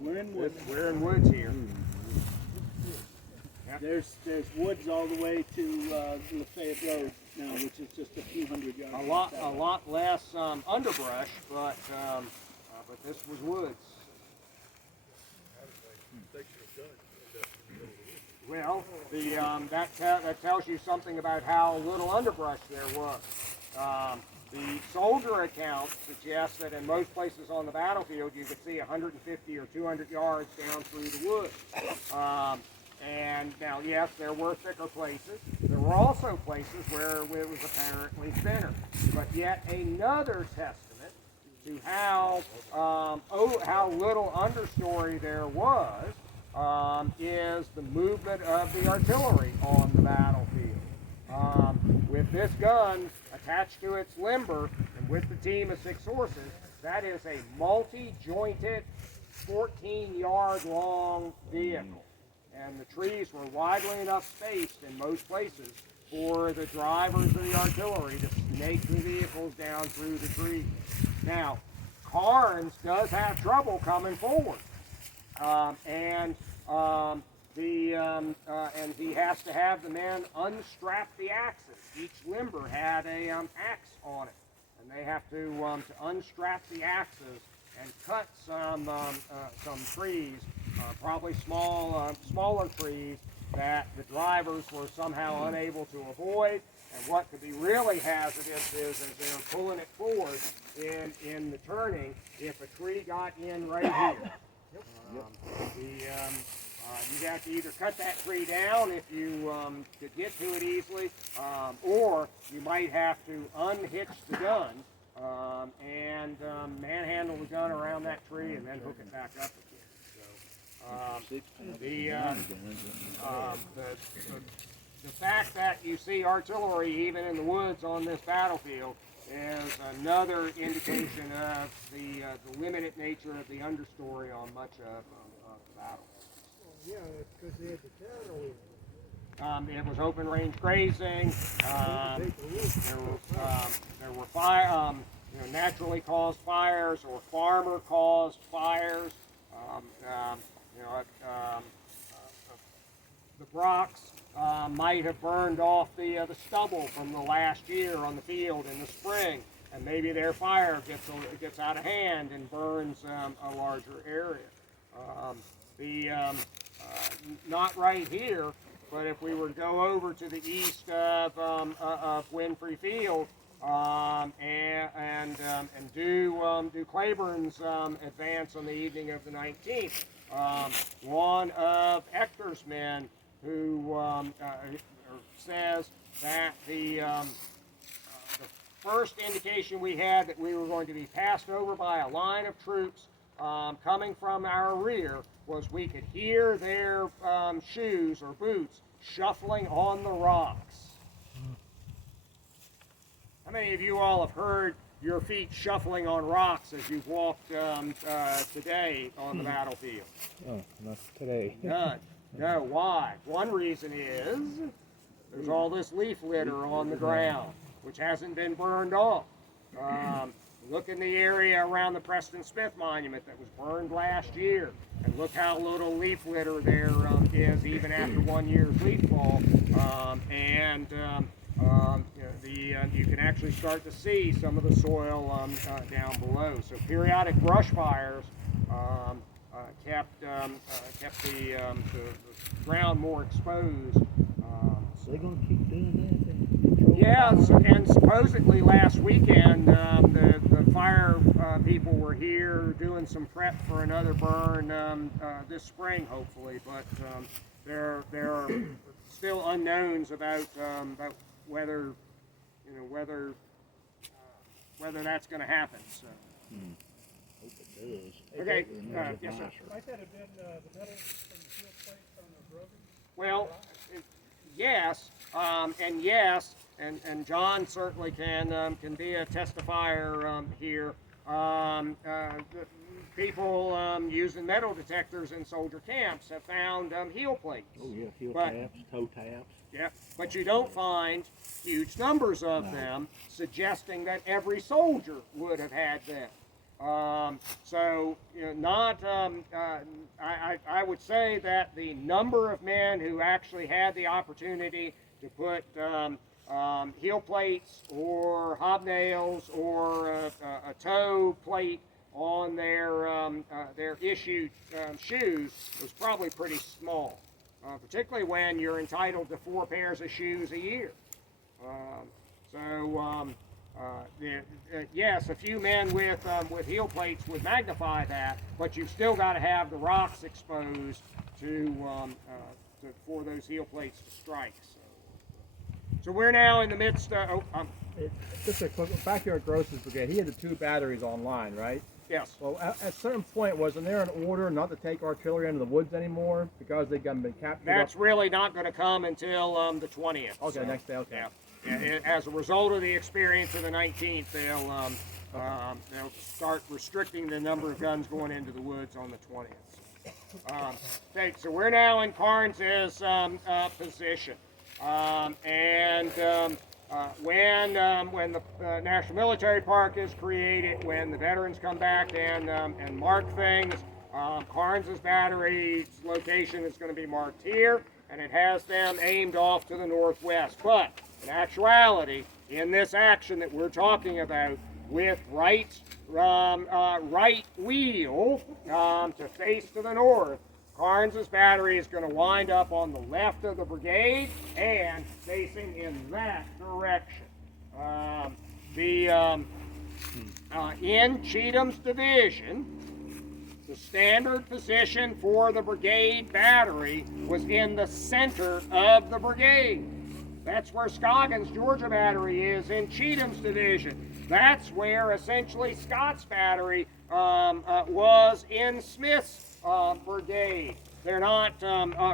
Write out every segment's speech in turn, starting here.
We're in woods here. There's woods all the way to Lafayette Road now, which is just a few hundred yards. A lot less underbrush, but this was woods. Well, that tells you something about how little underbrush there was. The soldier account suggests that in most places on the battlefield you could see 150 or 200 yards down through the woods. And now, yes, there were thicker places. There were also places where it was apparently thinner. But yet another testament to how little understory there was is the movement of the artillery on the battlefield. With this gun attached to its limber and with the team of 6 horses, that is a multi-jointed 14-yard long vehicle. And the trees were widely enough spaced in most places for the drivers of the artillery to snake the vehicles down through the trees. Now, Carnes does have trouble coming forward, and he has to have the men unstrap the axes. Each limber had a axe on it, and they have to unstrap the axes and cut some trees. Probably smaller trees that the drivers were somehow unable to avoid. And what could be really hazardous is as they're pulling it forward in the turning, if a tree got in right here. You'd have to either cut that tree down if you could get to it easily, or you might have to unhitch the gun and manhandle the gun around that tree and then hook it back up again. The fact that you see artillery even in the woods on this battlefield is another indication of the limited nature of the understory on much of the battle. Yeah, it's because they had the cattle in. It was open range grazing. There were fire, naturally caused fires or farmer caused fires. The rocks might have burned off the stubble from the last year on the field in the spring, and maybe their fire gets out of hand and burns a larger area. Not right here, but if we were to go over to the east of Winfrey Field and do Claiborne's advance on the evening of the 19th, one of Ector's men who says that the first indication we had that we were going to be passed over by a line of troops coming from our rear was we could hear their shoes or boots shuffling on the rocks. How many of you all have heard your feet shuffling on rocks as you've walked today on the battlefield? Oh, not today. None. No, why? One reason is there's all this leaf litter on the ground, which hasn't been burned off. Look in the area around the Preston Smith Monument that was burned last year, and look how little leaf litter there is even after 1 year's leaf fall. You can actually start to see some of the soil down below. So periodic brush fires kept the ground more exposed. So they're going to keep doing that? Yeah, and supposedly last weekend the fire people were here doing some prep for another burn this spring, hopefully. But there are still unknowns about whether that's going to happen. So. Hope it does. Okay. Yes, sir. Might that have been the metal from the steel plates on the broken? Well, yes, and yes, and John certainly can be a testifier here. People using metal detectors in soldier camps have found heel plates. Oh yeah, heel But- taps, toe taps. Yeah, but you don't find huge numbers of them, suggesting that every soldier would have had them. So, you know, not, I would say that the number of men who actually had the opportunity to put heel plates or hobnails or a toe plate on their issued shoes was probably pretty small, particularly when you're entitled to 4 pairs of shoes a year. Yes, a few men with heel plates would magnify that, but you've still got to have the rocks exposed for those heel plates to strike. So we're now in the midst of. Just a quick, back here at Gross's brigade, he had the 2 batteries online, right? Yes. Well, at a certain point, wasn't there an order not to take artillery into the woods anymore because they've been captured? That's really not going to come until the 20th. Okay, so, next day, okay. Yeah. As a result of the experience of the 19th, they'll start restricting the number of guns going into the woods on the 20th. Okay, so we're now in Carnes's position. When the National Military Park is created, when the veterans come back and mark things, Carnes's battery's location is going to be marked here, and it has them aimed off to the northwest. But in actuality, in this action that we're talking about, with right wheel to face to the north, Carnes's battery is going to wind up on the left of the brigade and facing in that direction. In Cheatham's division, the standard position for the brigade battery was in the center of the brigade. That's where Scoggins' Georgia battery is in Cheatham's division. That's where essentially Scott's battery was in Smith's brigade. They're not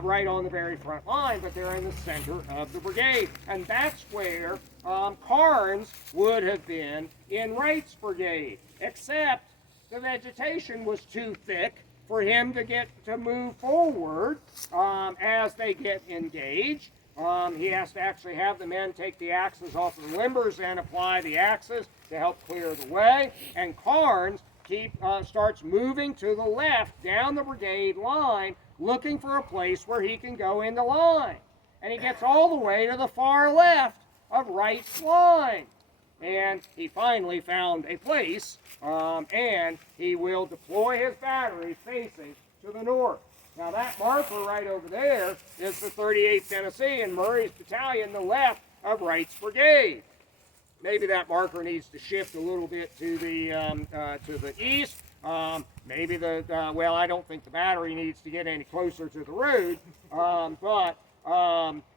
right on the very front line, but they're in the center of the brigade. And that's where Carnes would have been in Wright's brigade, except the vegetation was too thick for him to move forward as they get engaged. He has to actually have the men take the axes off of the limbers and apply the axes to help clear the way. And Carnes starts moving to the left down the brigade line, looking for a place where he can go into line. And he gets all the way to the far left of Wright's line. And he finally found a place, and he will deploy his battery facing to the north. Now that marker right over there is the 38th Tennessee and Murray's battalion, the left of Wright's brigade. Maybe that marker needs to shift a little bit to the east. Maybe well, I don't think the battery needs to get any closer to the road, but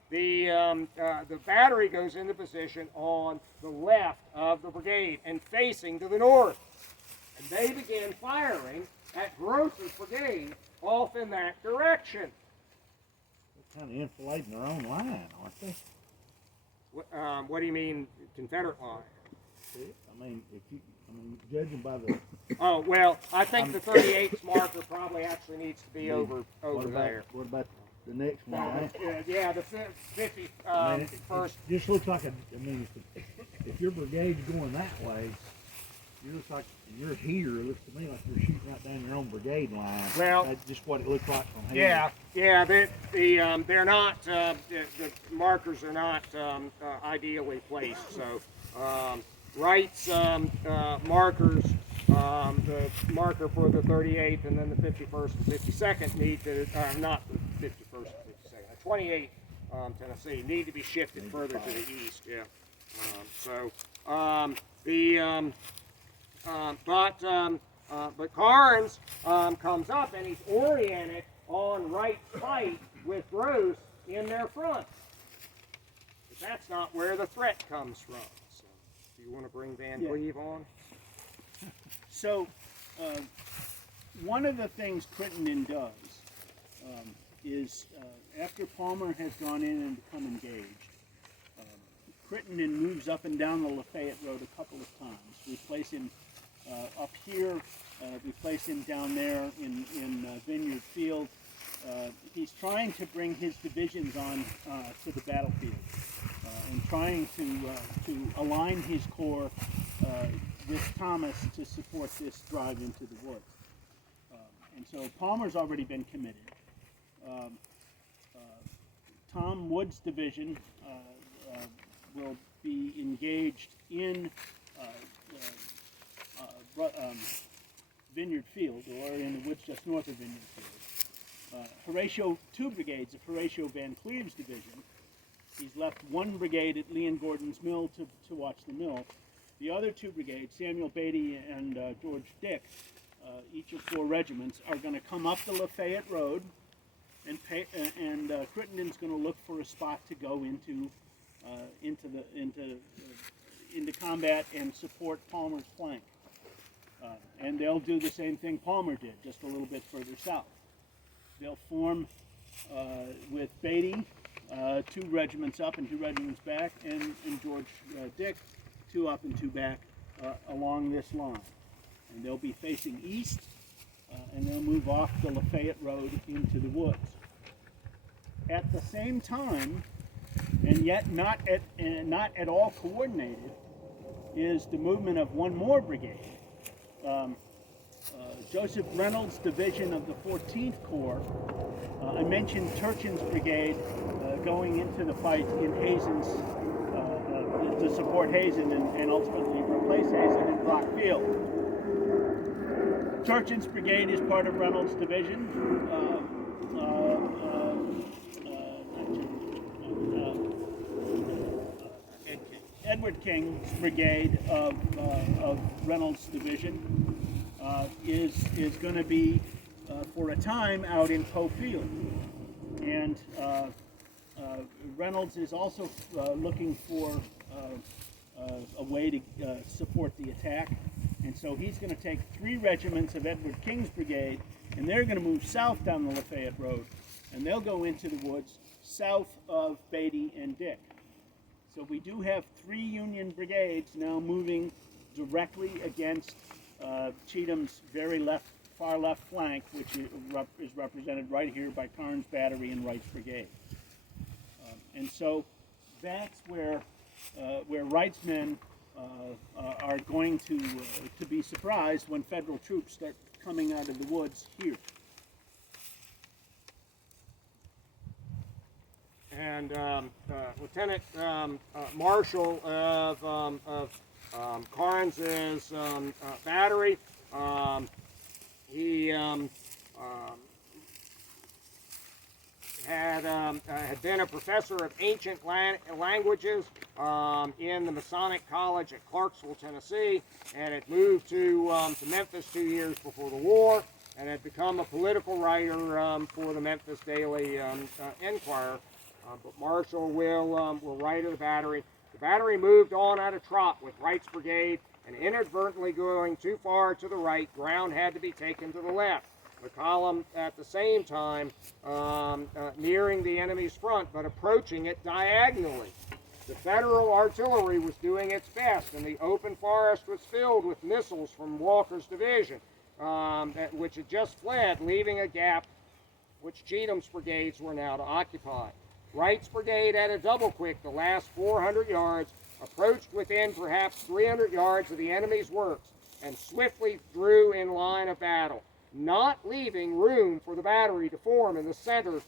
the battery goes into position on the left of the brigade and facing to the north. And they begin firing at Gross's brigade off in that direction. They're kind of inflating their own line, aren't they? What do you mean, Confederate line? I mean, judging by the. Oh well, I think the 38th marker probably actually needs to be over there. What about the next one? Yeah, the 50 first. It just looks like if your brigade's going that way, you look like you're here. It looks to me like you're shooting right down your own brigade line. Well, that's just what it looks like from here. Yeah. They're not. The markers are not ideally placed. So Wright's markers, the marker for the 38th and then the 51st and 52nd need to not the 51st and 52nd. The 28th Tennessee need to be shifted further to the east. Yeah. But Carnes comes up and he's oriented on Wright's fight with Gross in their front. But that's not where the threat comes from. So, do you want to bring Van Cleve on? So, one of the things Crittenden does is after Palmer has gone in and become engaged, Crittenden moves up and down the Lafayette Road a couple of times. We place him up here, we place him down there in Vineyard Field, he's trying to bring his divisions on to the battlefield and trying to align his corps with Thomas to support this drive into the woods. And so Palmer's already been committed. Tom Wood's division will be engaged in Vineyard Field, or in the woods just north of Vineyard Field. Two brigades of Horatio Van Cleve's division. He's left one brigade at Lee and Gordon's Mill to watch the mill. The other two brigades, Samuel Beatty and George Dick, each of 4 regiments, are going to come up the Lafayette Road, and Crittenden's going to look for a spot to go into combat and support Palmer's flank. And they'll do the same thing Palmer did, just a little bit further south. They'll form with Beatty 2 regiments up and 2 regiments back, and George Dick 2 up and 2 back along this line. And they'll be facing east, and they'll move off the Lafayette Road into the woods. At the same time, and yet not at all coordinated, is the movement of one more brigade. Joseph Reynolds' division of the 14th Corps. I mentioned Turchin's brigade going into the fight in Hazen's, to support Hazen and ultimately replace Hazen in Brock Field. Turchin's brigade is part of Reynolds' division. Edward King's brigade of Reynolds' division is going to be for a time out in Poe Field, and Reynolds is also looking for a way to support the attack, and so he's going to take 3 regiments of Edward King's brigade, and they're going to move south down the Lafayette Road, and they'll go into the woods south of Beatty and Dick. So we do have 3 Union brigades now moving directly against Cheatham's very far left flank, which is represented right here by Carnes Battery and Wright's brigade. And so that's where Wright's men are going to be surprised when Federal troops start coming out of the woods here. And Lieutenant Marshall of Carnes's battery, he had been a professor of ancient languages in the Masonic College at Clarksville, Tennessee, and had moved to Memphis 2 years before the war, and had become a political writer for the Memphis Daily Enquirer. But Marshall will write of the battery. The battery moved on at a trot with Wright's brigade, and inadvertently going too far to the right, ground had to be taken to the left. The column at the same time nearing the enemy's front, but approaching it diagonally. The Federal artillery was doing its best, and the open forest was filled with missiles from Walker's division, which had just fled, leaving a gap which Cheatham's brigades were now to occupy. Wright's brigade at a double quick the last 400 yards, approached within perhaps 300 yards of the enemy's works, and swiftly drew in line of battle, not leaving room for the battery to form in the center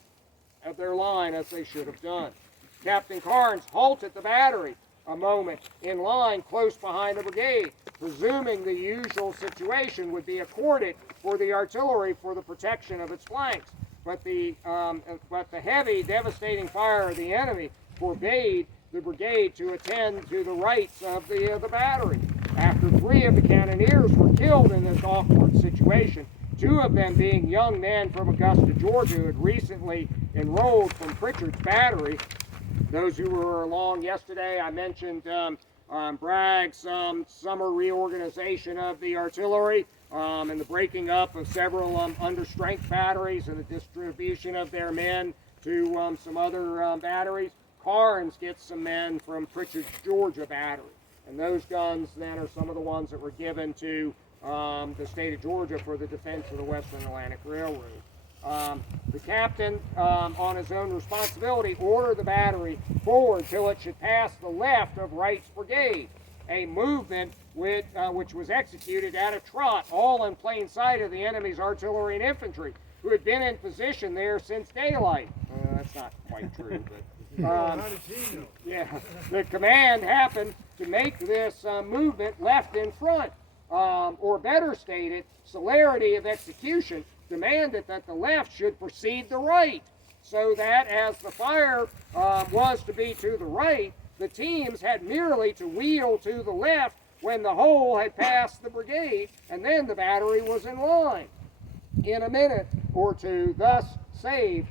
of their line as they should have done. Captain Carnes halted the battery a moment in line close behind the brigade, presuming the usual situation would be accorded for the artillery for the protection of its flanks. But the heavy, devastating fire of the enemy forbade the brigade to attend to the rights of the battery. After 3 of the cannoneers were killed in this awkward situation, 2 of them being young men from Augusta, Georgia, who had recently enrolled from Pritchard's battery. Those who were along yesterday, I mentioned Bragg's summer reorganization of the artillery, and the breaking up of several understrength batteries and the distribution of their men to some other batteries. Carnes gets some men from Pritchard's Georgia battery. And those guns then are some of the ones that were given to the state of Georgia for the defense of the Western Atlantic Railroad. The captain, on his own responsibility, ordered the battery forward till it should pass the left of Wright's brigade, a movement which was executed at a trot, all in plain sight of the enemy's artillery and infantry, who had been in position there since daylight. That's not quite true, but How did he know? yeah, the command happened to make this movement left in front, or better stated, celerity of execution demanded that the left should precede the right, so that as the fire was to be to the right, the teams had merely to wheel to the left when the whole had passed the brigade, and then the battery was in line in a minute or two, thus saved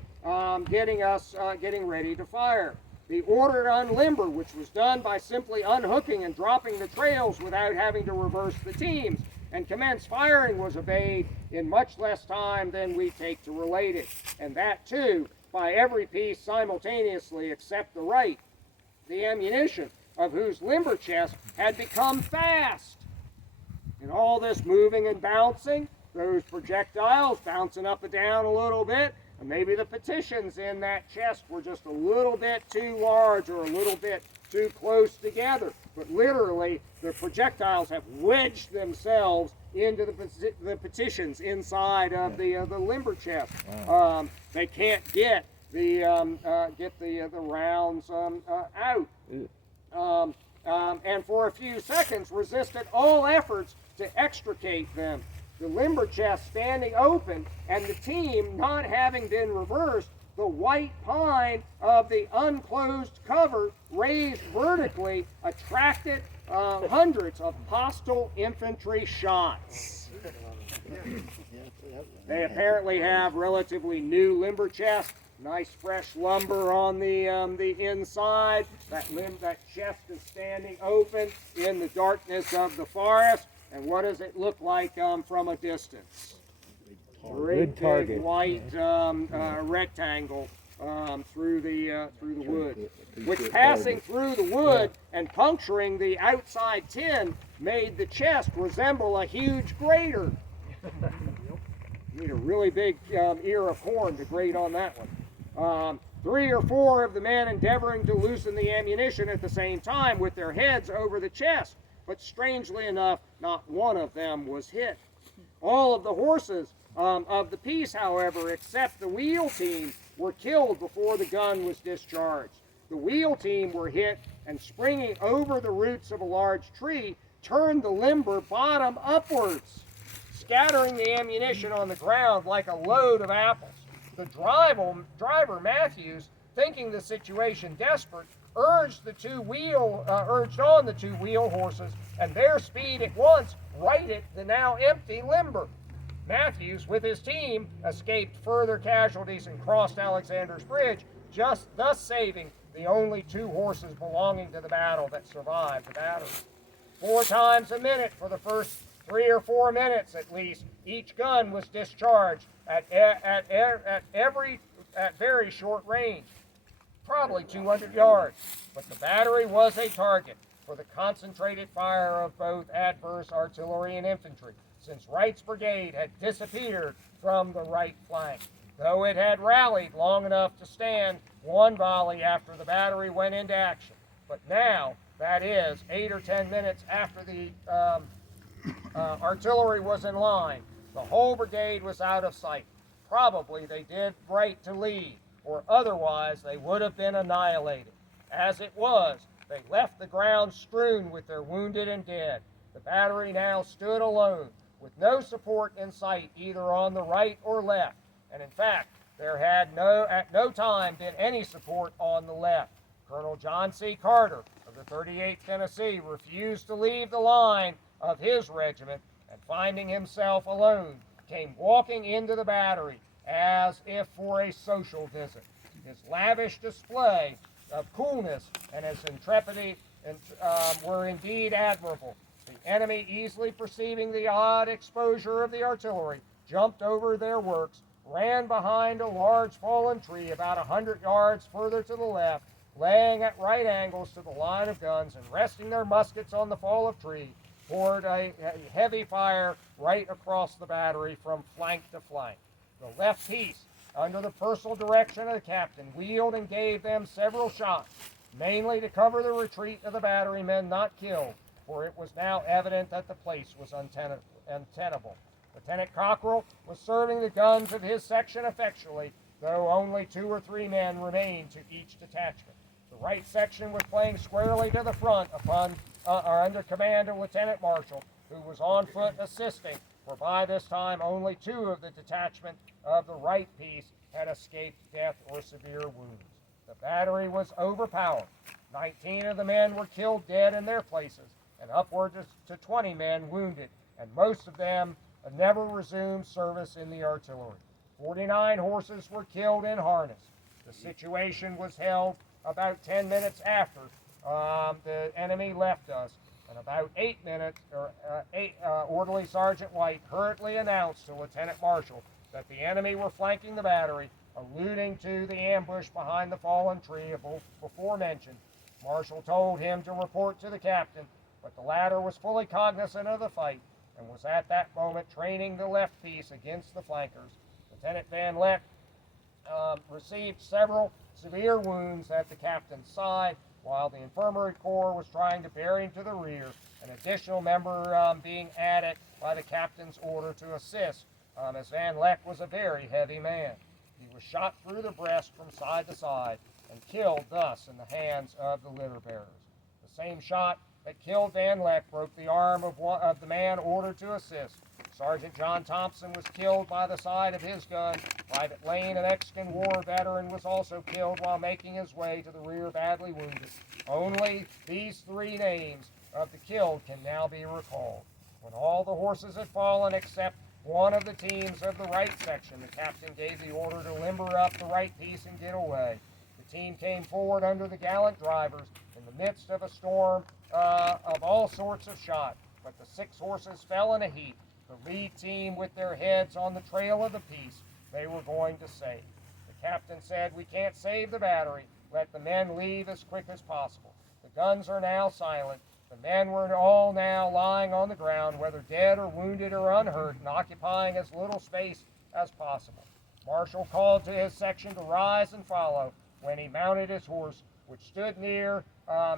getting ready to fire. The order to unlimber, which was done by simply unhooking and dropping the trails without having to reverse the teams, and commence firing, was obeyed in much less time than we take to relate it, and that too by every piece simultaneously except the right, the ammunition of whose limber chest had become fast. In all this moving and bouncing, those projectiles bouncing up and down a little bit, and maybe the petitions in that chest were just a little bit too large or a little bit too close together. But literally, the projectiles have wedged themselves into the petitions inside of the limber chest. Wow. They can't get the rounds out. And for a few seconds resisted all efforts to extricate them. The limber chest standing open, and the team not having been reversed, the white pine of the unclosed cover raised vertically attracted hundreds of hostile infantry shots. They apparently have relatively new limber chests, nice fresh lumber on the inside. That chest is standing open in the darkness of the forest. And what does it look like from a distance? Great big white rectangle through the wood, which passing through the wood and puncturing the outside tin made the chest resemble a huge grater. You need a really big ear of corn to grate on that one. 3 or 4 of the men endeavoring to loosen the ammunition at the same time with their heads over the chest, but strangely enough, not one of them was hit. All of the horses of the piece, however, except the wheel team, were killed before the gun was discharged. The wheel team were hit and, springing over the roots of a large tree, turned the limber bottom upwards, scattering the ammunition on the ground like a load of apples. The driver, Matthews, thinking the situation desperate, urged on the 2 wheel horses, and their speed at once righted the now empty limber. Matthews, with his team, escaped further casualties and crossed Alexander's Bridge, thus saving the only 2 horses belonging to the battle that survived the battery. 4 times a minute for the first 3 or 4 minutes at least, each gun was discharged at very short range, probably 200 yards, but the battery was a target for the concentrated fire of both adverse artillery and infantry, since Wright's brigade had disappeared from the right flank, though it had rallied long enough to stand one volley after the battery went into action. But now, that is, 8 or 10 minutes after the artillery was in line, the whole brigade was out of sight. Probably they did right to leave, or otherwise they would have been annihilated. As it was, they left the ground strewn with their wounded and dead. The battery now stood alone, with no support in sight either on the right or left, and in fact, there had at no time been any support on the left. Colonel John C. Carter of the 38th Tennessee refused to leave the line of his regiment, and finding himself alone, came walking into the battery as if for a social visit. His lavish display of coolness and his intrepidity were indeed admirable. The enemy, easily perceiving the odd exposure of the artillery, jumped over their works, ran behind a large fallen tree about 100 yards further to the left, laying at right angles to the line of guns, and resting their muskets on the fall of tree, poured a heavy fire right across the battery from flank to flank. The left piece, under the personal direction of the captain, wheeled and gave them several shots, mainly to cover the retreat of the battery men not killed, for it was now evident that the place was untenable. Lieutenant Cockrell was serving the guns of his section effectually, though only 2 or 3 men remained to each detachment. The right section was playing squarely to the front under command of Lieutenant Marshall, who was on foot assisting, for by this time only 2 of the detachment of the right piece had escaped death or severe wounds. The battery was overpowered. 19 of the men were killed dead in their places, and upwards to 20 men wounded, and most of them never resumed service in the artillery. 49 horses were killed in harness. The situation was held about 10 minutes after the enemy left us, and about 8 minutes, Orderly Sergeant White hurriedly announced to Lieutenant Marshall that the enemy were flanking the battery, alluding to the ambush behind the fallen tree before mentioned. Marshall told him to report to the captain, but the latter was fully cognizant of the fight and was at that moment training the left piece against the flankers. Lieutenant Van Leck received several severe wounds at the captain's side, while the infirmary corps was trying to bear him to the rear, an additional member being added by the captain's order to assist, as Van Leck was a very heavy man. He was shot through the breast from side to side and killed thus in the hands of the litter bearers. The same shot that killed Van Leck broke the arm of the man ordered to assist. Sergeant John Thompson was killed by the side of his gun. Private Lane, a Mexican War veteran, was also killed while making his way to the rear, badly wounded. Only these 3 names of the killed can now be recalled. When all the horses had fallen except one of the teams of the right section, the captain gave the order to limber up the right piece and get away. The team came forward under the gallant drivers in the midst of a storm of all sorts of shot, but the 6 horses fell in a heap. The lead team with their heads on the trail of the piece they were going to save. The captain said, "We can't save the battery. Let the men leave as quick as possible." The guns are now silent. The men were all now lying on the ground, whether dead or wounded or unhurt, and occupying as little space as possible. Marshall called to his section to rise and follow when he mounted his horse, which stood near,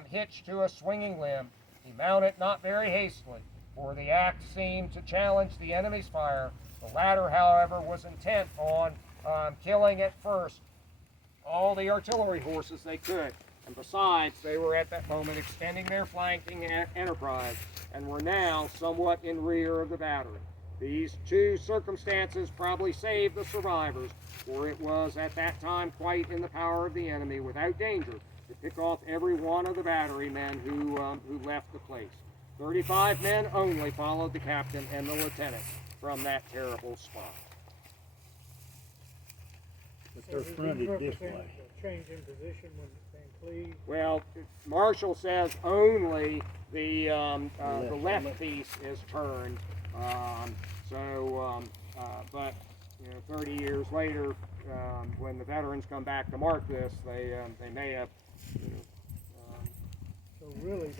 hitched to a swinging limb. He mounted not very hastily, for the act seemed to challenge the enemy's fire. The latter, however, was intent on killing at first all the artillery horses they could, and besides, they were at that moment extending their flanking enterprise and were now somewhat in rear of the battery. These 2 circumstances probably saved the survivors, for it was at that time quite in the power of the enemy, without danger, to pick off every one of the battery men who left the place. 35 men only followed the captain and the lieutenant from that terrible spot. But they're fronted this way. Change in position when Van Cleve. Well, Marshall says only the left piece is turned. But 30 years later, when the veterans come back to mark this, they may have. So really,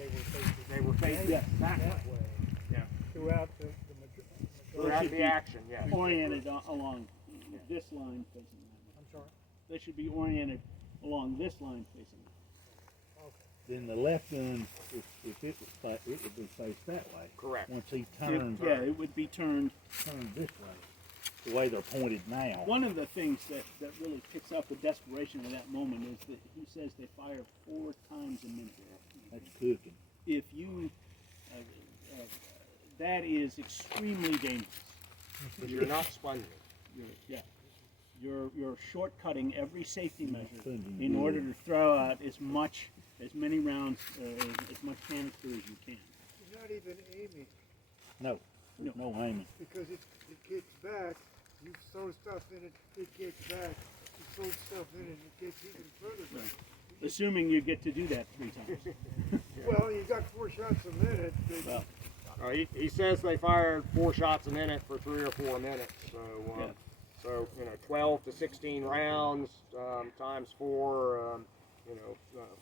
They were facing that way. Yeah. throughout the Throughout the action, yes. Oriented along this line facing that. I'm sorry. They should be oriented along this line facing that. Then the left gun, if it would be faced that way. Correct. Once he turns, It would be turned. this way, the way they're pointed now. One of the things that really picks up the desperation of that moment is that he says they fire 4 times a minute. That's cooking. If you, that is extremely dangerous. You're not sponging. You're shortcutting every safety measure in order to throw out as many rounds, as much canister as you can. He's not even aiming No aiming. because it kicks back. You throw stuff in it, it kicks back. You throw stuff in it, it kicks even further back. Assuming you get to do that 3 times. Well, you got 4 shots a minute. Well, He says they fired 4 shots a minute for 3 or 4 minutes. So 12 to 16 rounds times 4,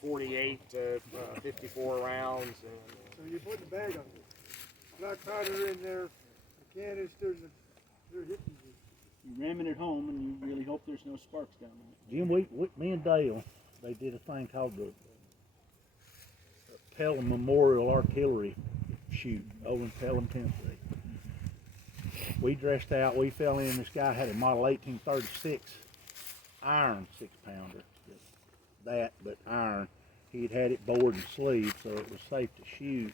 48 to 54 rounds. And, So you put the bag on it. Black powder in there, the canisters, they're hitting you. You ram it at home, and you really hope there's no sparks down there. Jim, me and Dale, they did a thing called the Pelham Memorial Artillery Shoot over in Pelham, Tennessee. We dressed out, we fell in, this guy had a model 1836 iron 6-pounder. That, but iron. He'd had it bored and sleeved, so it was safe to shoot.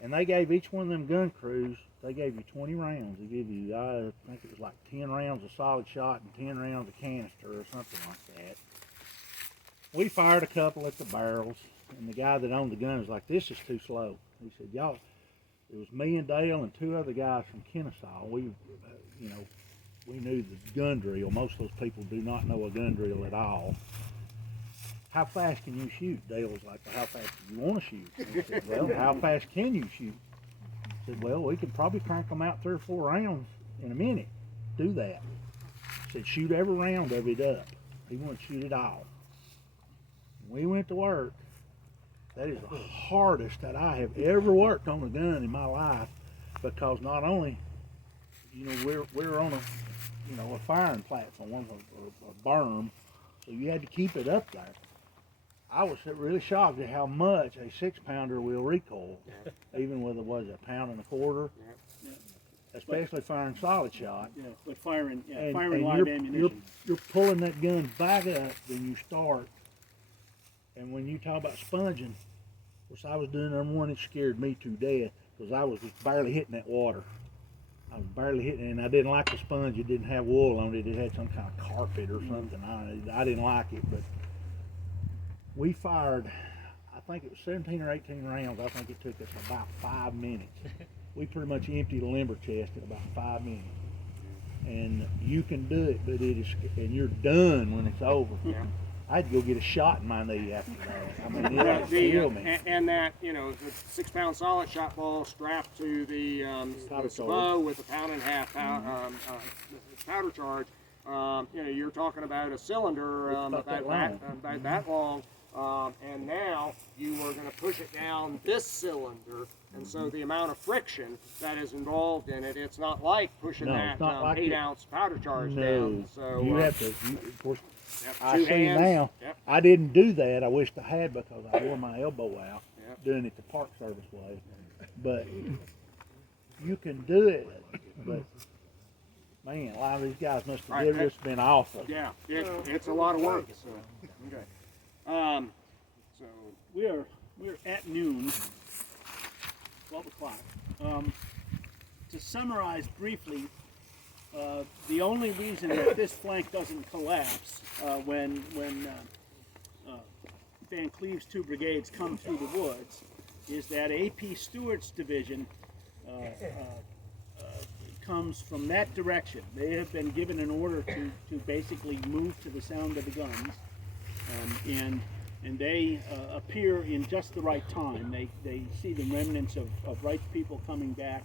And they gave each one of them gun crews, they gave you 20 rounds. They gave you, I think it was like 10 rounds of solid shot and 10 rounds of canister or something like that. We fired a couple at the barrels, and the guy that owned the gun was like, "This is too slow." He said, "Y'all," it was me and Dale and 2 other guys from Kennesaw. We, we knew the gun drill. Most of those people do not know a gun drill at all. "How fast can you shoot?" Dale was like, "Well, how fast do you want to shoot?" And I said, "Well, how fast can you shoot?" I said, "Well, we could probably crank them out 3 or 4 rounds in a minute. Do that." I said, "Shoot every round of it up." He wanted to shoot it all. We went to work. That is the hardest that I have ever worked on a gun in my life, because not only, we're on a firing platform, a berm, so you had to keep it up there. I was really shocked at how much a 6-pounder will recoil, even with a 1.25 pounds, especially firing solid shot. Yeah, but firing And live ammunition. You're pulling that gun back up when you start. And when you talk about sponging, of course I was doing number one, it scared me to death, because I was just barely hitting that water. I was barely hitting it, and I didn't like the sponge. It didn't have wool on it. It had some kind of carpet or something on it. I didn't like it, but we fired, I think it was 17 or 18 rounds. I think it took us about 5 minutes. We pretty much emptied a limber chest in about 5 minutes. And you can do it, but it is, and you're done when it's over. Yeah. I had to go get a shot in my knee after that. I mean, it killed me. And that, the 6-pound solid shot ball strapped to the bow with a 1.5 pound powder charge. You're talking about a cylinder about that long, and now you are going to push it down this cylinder, and so the amount of friction that is involved in it, it's not like pushing that 8-ounce powder charge down. So you have to, of course. Yep, I 2 see hands. now. Yep. I didn't do that. I wished I had, because I wore my elbow out doing it the Park Service way. But you can do it. But man, a lot of these guys must have given us been awful. Yeah, it's a lot of work. So, okay. So We're at noon, 12 o'clock. To summarize briefly, the only reason that this flank doesn't collapse when Van Cleve's 2 brigades come through the woods is that A.P. Stewart's division comes from that direction. They have been given an order to basically move to the sound of the guns, and they appear in just the right time. They see the remnants of Wright's people coming back